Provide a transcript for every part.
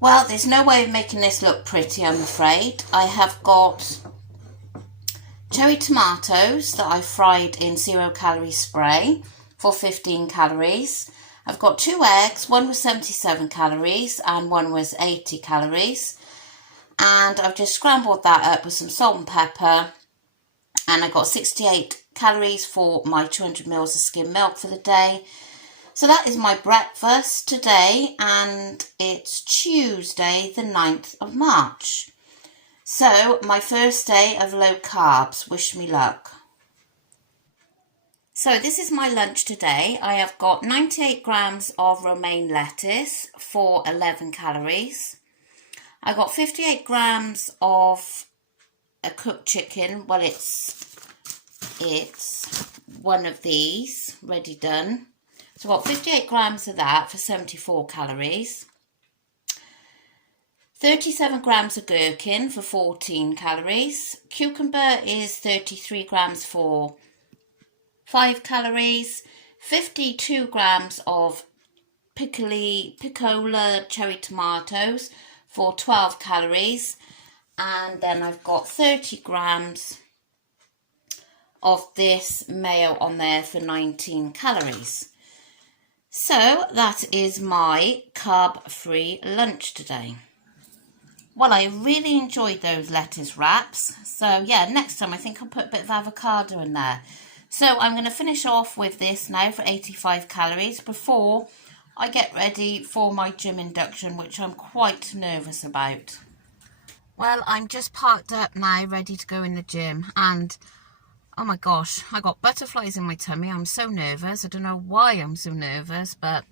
Well, there's no way of making this look pretty, I'm afraid. I have got cherry tomatoes that I fried in 0 calorie spray for 15 calories. I've got 2 eggs, one was 77 calories and one was 80 calories. And I've just scrambled that up with some salt and pepper. And I got 68 calories for my 200 mils of skim milk for the day. So that is my breakfast today, and it's Tuesday the 9th of March. So my first day of low carbs, wish me luck. So this is my lunch today. I have got 98 grams of romaine lettuce for 11 calories. I got 58 grams of a cooked chicken. Well, it's one of these ready done. So I've got 58 grams of that for 74 calories. 37 grams of gherkin for 14 calories. Cucumber is 33 grams for 5 calories. 52 grams of piccola cherry tomatoes for 12 calories. And then I've got 30 grams of this mayo on there for 19 calories. So that is my carb-free lunch today. Well, I really enjoyed those lettuce wraps. So yeah, next time I think I'll put a bit of avocado in there. So I'm going to finish off with this now for 85 calories before I get ready for my gym induction, which I'm quite nervous about. Well, I'm just parked up now, ready to go in the gym, and oh my gosh, I got butterflies in my tummy. I'm so nervous. I don't know why I'm so nervous, but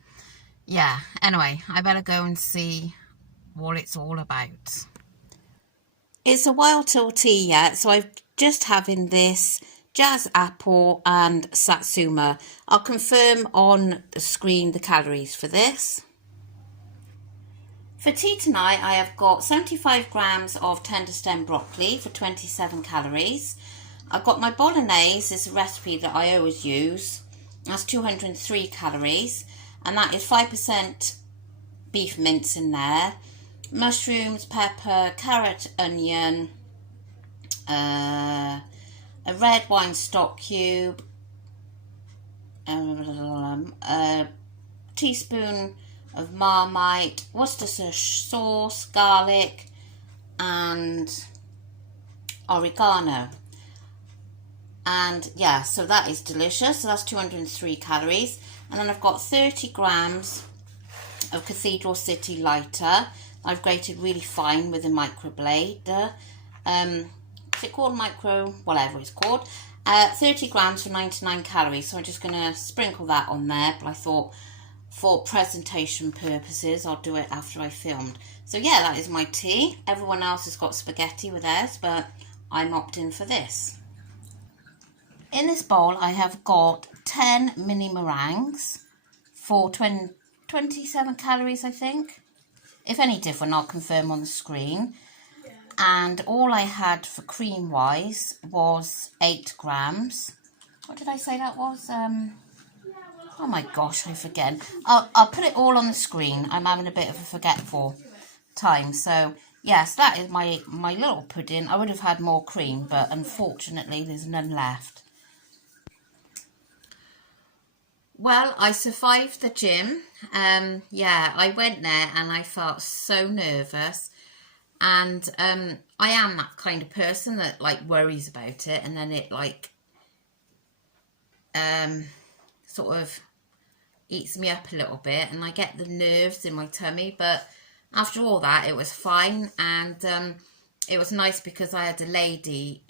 yeah. Anyway, I better go and see what it's all about. It's a while till tea yet, so I'm just having this jazz apple and satsuma. I'll confirm on the screen the calories for this. For tea tonight, I have got 75 grams of tender stem broccoli for 27 calories. I've got my bolognese, it's a recipe that I always use. That's 203 calories, and that is 5% beef mince in there. Mushrooms, pepper, carrot, onion, a red wine stock cube, a teaspoon of Marmite, Worcestershire sauce, garlic, and oregano. And yeah, so that is delicious. So that's 203 calories. And then I've got 30 grams of Cathedral City lighter. I've grated really fine with a microblader. Is it called micro? Whatever it's called. 30 grams for 99 calories. So I'm just going to sprinkle that on there. But I thought for presentation purposes, I'll do it after I filmed. So yeah, that is my tea. Everyone else has got spaghetti with theirs, but I'm opting for this. In this bowl, I have got 10 mini meringues for 27 calories, I think. If any different, I'll confirm on the screen. Yeah. And all I had for cream-wise was 8 grams. What did I say that was? Oh my gosh, I forget. I'll put it all on the screen. I'm having a bit of a forgetful time. So, yes, that is my little pudding. I would have had more cream, but unfortunately, there's none left. Well, I survived the gym. Yeah, I went there and I felt so nervous. And I am that kind of person that like worries about it, and then it like sort of eats me up a little bit, and I get the nerves in my tummy. But after all that, it was fine, and it was nice because I had a lady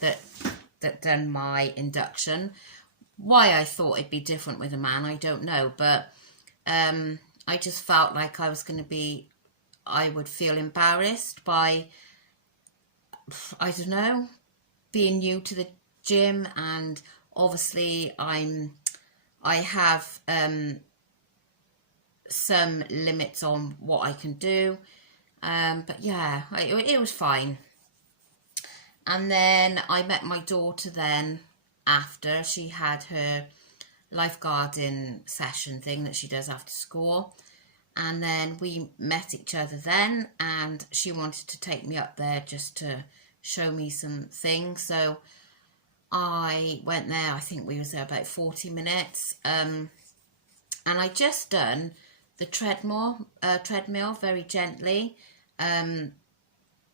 that done my induction. Why I thought it'd be different with a man, I don't know, but I just felt like I would feel embarrassed by, I don't know, being new to the gym, and obviously I have some limits on what I can do, but yeah, it was fine. And then I met my daughter then after she had her lifeguarding session thing that she does after school, And then we met each other then, and she wanted to take me up there just to show me some things. So I went there. I think we was there about 40 minutes. And I just done the treadmill very gently,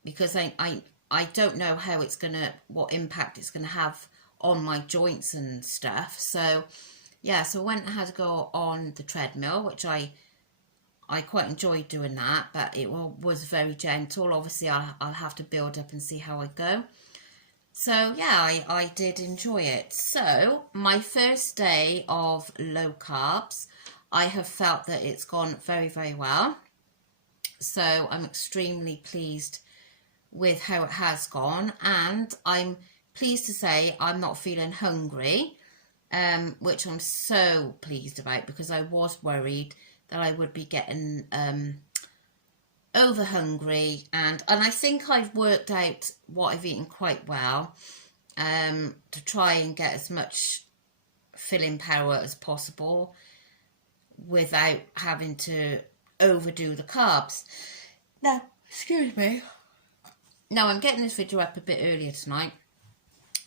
because I don't know how it's gonna, what impact it's gonna have on my joints and stuff. So yeah, so I went and had to go on the treadmill, which I quite enjoyed doing that, but it was very gentle. Obviously, I'll have to build up and see how I go. So yeah, I did enjoy it. So my first day of low carbs, I have felt that it's gone very, very well. So I'm extremely pleased with how it has gone, and I'm pleased to say I'm not feeling hungry, which I'm so pleased about, because I was worried that I would be getting over hungry, and I think I've worked out what I've eaten quite well, to try and get as much filling power as possible without having to overdo the carbs. Now, excuse me. Now, I'm getting this video up a bit earlier tonight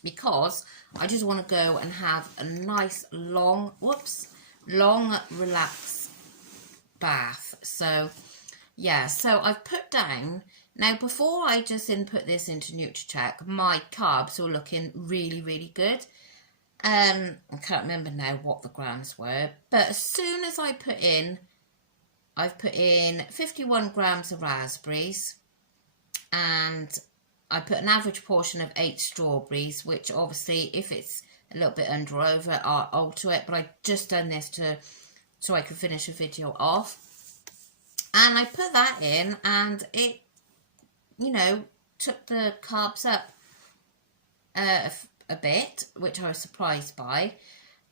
because I just want to go and have a nice long relaxed bath. So yeah, so I've put down, now before I just input this into NutraCheck, my carbs were looking really, really good. I can't remember now what the grams were, but as soon as I've put in 51 grams of raspberries, and I put an average portion of 8 strawberries, which obviously if it's a little bit under or over, I'll alter it, but I just done this so I could finish the video off. And I put that in, and it, took the carbs up a bit, which I was surprised by.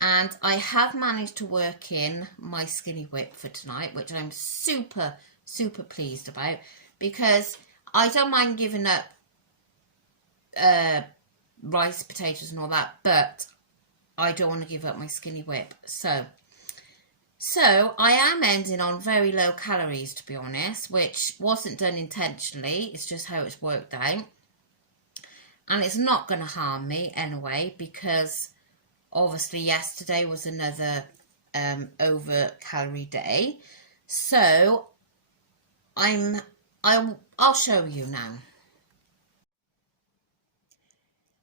And I have managed to work in my skinny whip for tonight, which I'm super, super pleased about, because I don't mind giving up rice, potatoes and all that, but I don't want to give up my skinny whip. So I am ending on very low calories, to be honest, which wasn't done intentionally. It's just how it's worked out. And it's not going to harm me anyway, because obviously yesterday was another over calorie day. So I'll show you now.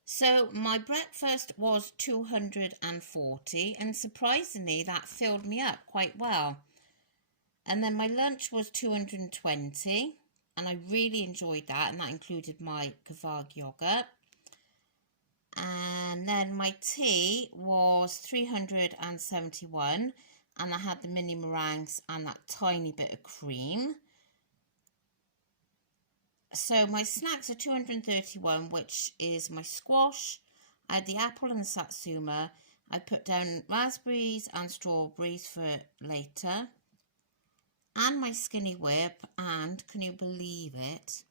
So my breakfast was 240, and surprisingly that filled me up quite well. And then my lunch was 220, and I really enjoyed that, and that included my Kvarg yogurt. And then my tea was 371, and I had the mini meringues and that tiny bit of cream. So my snacks are 231, which is my squash. I had the apple and the satsuma. I put down raspberries and strawberries for later. And my skinny whip, and can you believe it?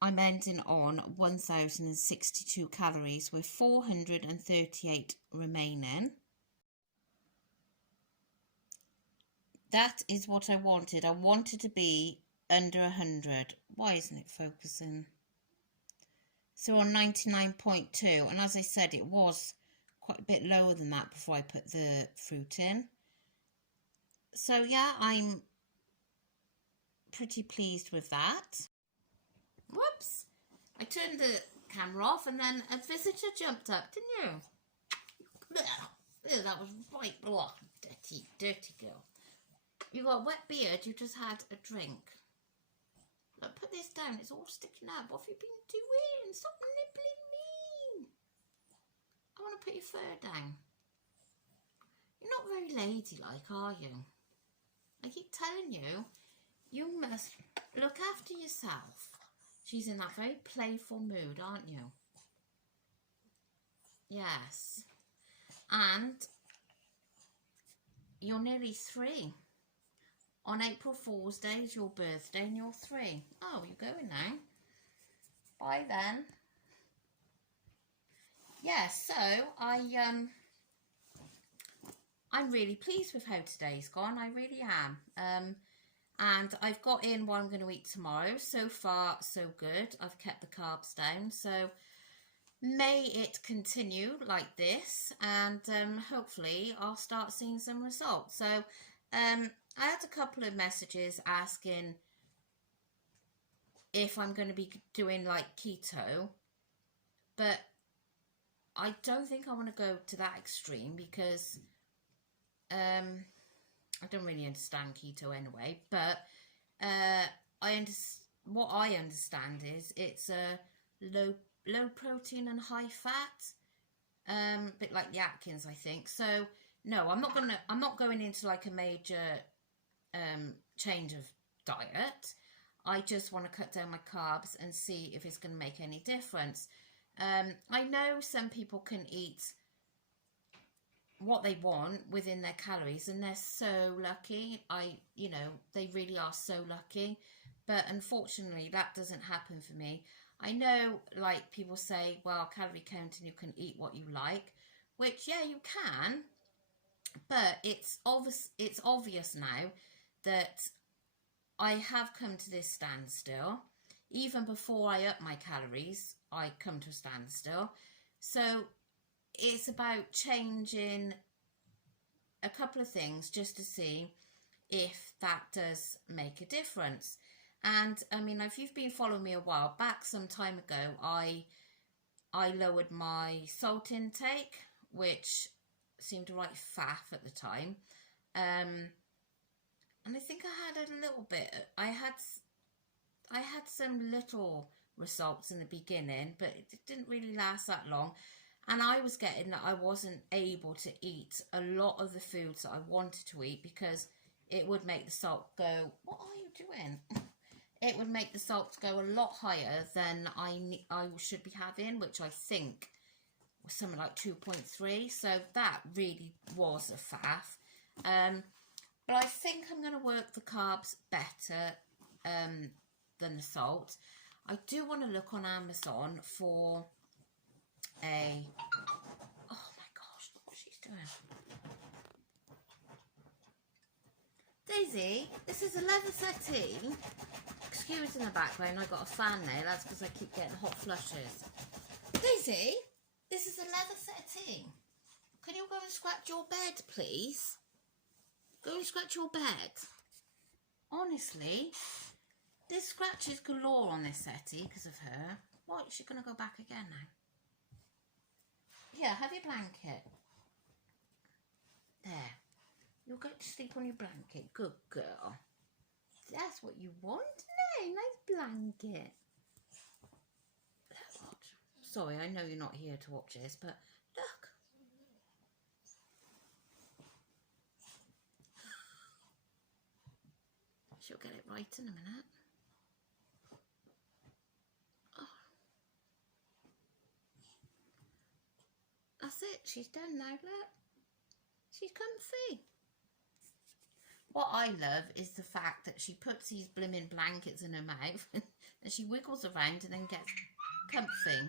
I'm ending on 1,062 calories with 438 remaining. That is what I wanted. I wanted to be under 100. Why isn't it focusing? So on 99.2, and as I said, it was quite a bit lower than that before I put the fruit in. So yeah, I'm pretty pleased with that. Whoops, I turned the camera off and then a visitor jumped up, didn't you? Ugh, that was right, oh, dirty girl. You got a wet beard, you just had a drink. Look, put this down, it's all sticking out. What have you been doing? Stop nibbling me. I want to put your fur down. You're not very ladylike, are you? I keep telling you, you must look after yourself. She's in that very playful mood, aren't you? Yes. And you're nearly 3. On April Fool's Day is your birthday and you're 3. Oh, you're going now. Bye then. Yeah, so I'm really pleased with how today's gone. I really am. And I've got in what I'm going to eat tomorrow. So far, so good. I've kept the carbs down. So may it continue like this, and hopefully I'll start seeing some results. So I had a couple of messages asking if I'm going to be doing like keto, but I don't think I want to go to that extreme because I don't really understand keto anyway. But what I understand is it's a low protein and high fat, a bit like the Atkins, I think. So no, I'm not going into like a major change of diet. I just want to cut down my carbs and see if it's going to make any difference. I know some people can eat what they want within their calories, and they're so lucky. They really are so lucky. But unfortunately, that doesn't happen for me. I know, like, people say, well, calorie counting, you can eat what you like, which, yeah, you can. But it's obvious now that I have come to this standstill. Even before I up my calories, I come to a standstill. So it's about changing a couple of things just to see if that does make a difference. And I mean, if you've been following me a while back, some time ago, I lowered my salt intake, which seemed a right faff at the time. And I think I had a little bit. I had some little results in the beginning, but it didn't really last that long. And I was getting that I wasn't able to eat a lot of the foods that I wanted to eat because it would make the salt go, what are you doing? It would make the salt go a lot higher than I should be having, which I think was something like 2.3. So that really was a faff. But I think I'm going to work the carbs better than the salt. I do want to look on Amazon for oh my gosh, look what she's doing. Daisy, this is a leather settee. Excuse in the background, I got a fan there. That's because I keep getting hot flushes. Daisy, this is a leather settee. Can you go and scratch your bed, please? Go and scratch your bed. Honestly, there's scratches galore on this settee because of her. What, is she going to go back again now? Here, have your blanket. There. You'll go to sleep on your blanket. Good girl. That's what you want, isn't it? Nice blanket. Sorry, I know you're not here to watch this, but look. She'll get it right in a minute. Oh. That's it. She's done now, look. She's comfy. What I love is the fact that she puts these blimmin' blankets in her mouth and she wiggles around and then gets comfy.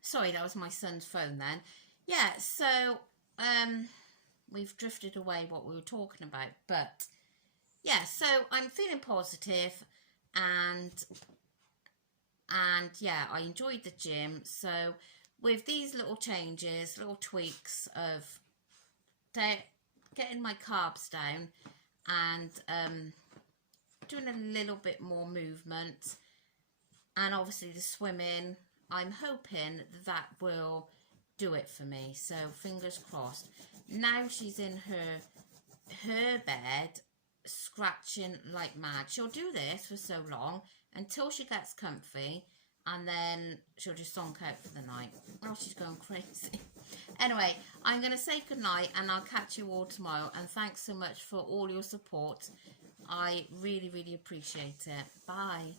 Sorry, that was my son's phone then. Yeah, so we've drifted away what we were talking about, but yeah, so I'm feeling positive and yeah, I enjoyed the gym. So with these little changes, little tweaks of getting my carbs down and doing a little bit more movement and obviously the swimming, I'm hoping that will do it for me. So fingers crossed. Now she's in her bed scratching like mad. She'll do this for so long until she gets comfy and then she'll just zonk out for the night. Oh, she's going crazy. Anyway, I'm going to say goodnight and I'll catch you all tomorrow. And thanks so much for all your support. I really, really appreciate it. Bye.